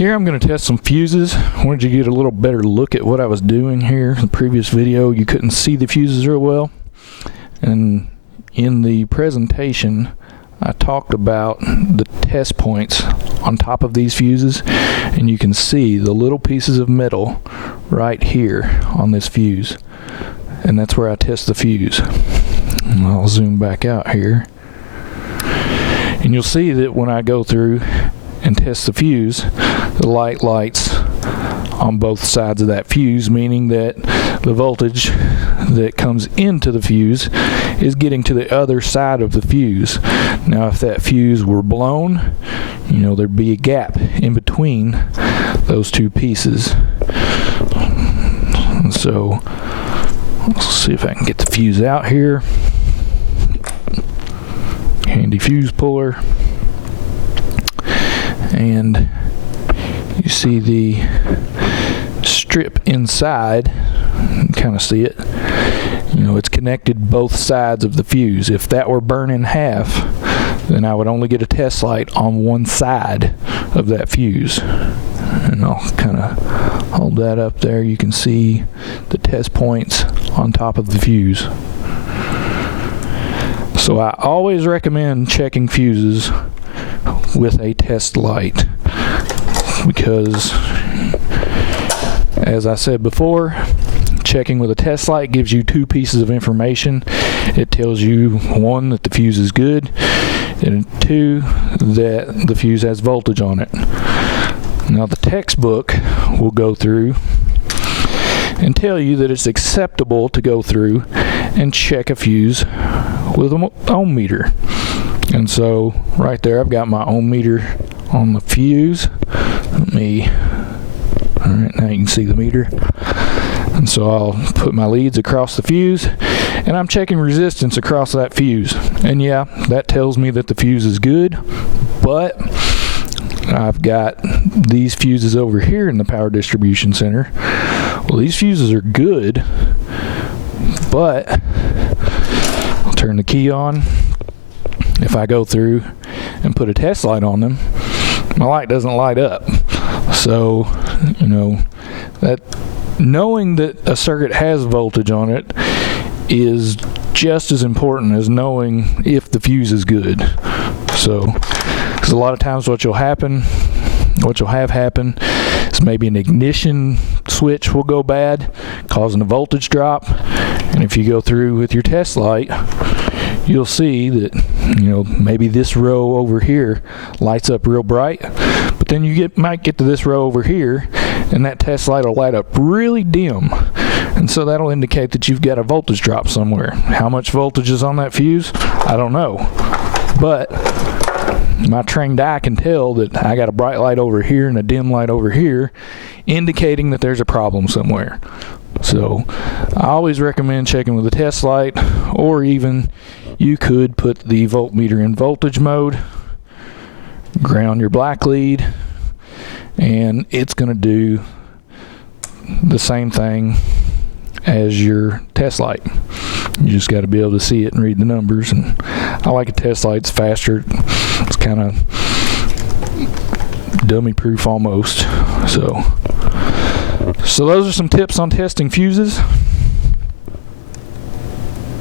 Here I'm going to test some fuses. I wanted you to get a little better look at what I was doing here. In the previous video you couldn't see the fuses real well, and in the presentation I talked about the test points on top of these fuses, and you can see the little pieces of metal right here on this fuse, and that's where I test the fuse. And I'll zoom back out here, and you'll see that when I go through and test the fuse, the light lights on both sides of that fuse, meaning that the voltage that comes into the fuse is getting to the other side of the fuse. Now if that fuse were blown, there'd be a gap in between those two pieces. So let's see if I can get the fuse out here. Handy fuse puller. And you see the strip inside, you can kind of see it. It's connected both sides of the fuse. If that were burned in half, then I would only get a test light on one side of that fuse. And I'll kind of hold that up there. You can see the test points on top of the fuse. So I always recommend checking fuses with a test light, because as I said before, checking with a test light gives you two pieces of information. It tells you, one, that the fuse is good, and two, that the fuse has voltage on it. Now the textbook will go through and tell you that it's acceptable to go through and check a fuse with an ohm meter. And so right there I've got my ohm meter on the fuse. Alright, now you can see the meter. And so I'll put my leads across the fuse, and I'm checking resistance across that fuse. And yeah, that tells me that the fuse is good, but I've got these fuses over here in the power distribution center. Well, these fuses are good, but I'll turn the key on. If I go through and put a test light on them, my light doesn't light up. So, that knowing that a circuit has voltage on it is just as important as knowing if the fuse is good. So, because a lot of times what you'll have happen is maybe an ignition switch will go bad, causing a voltage drop. And if you go through with your test light, you'll see that maybe this row over here lights up real bright, but then you might get to this row over here and that test light will light up really dim, and so that'll indicate that you've got a voltage drop somewhere. How much voltage is on that fuse? I don't know, but my trained eye can tell that I got a bright light over here and a dim light over here, indicating that there's a problem somewhere. So I always recommend checking with a test light, or even you could put the voltmeter in voltage mode, ground your black lead, and it's going to do the same thing as your test light. You just got to be able to see it and read the numbers. And I like a test light. It's faster. It's kind of dummy proof almost. So those are some tips on testing fuses.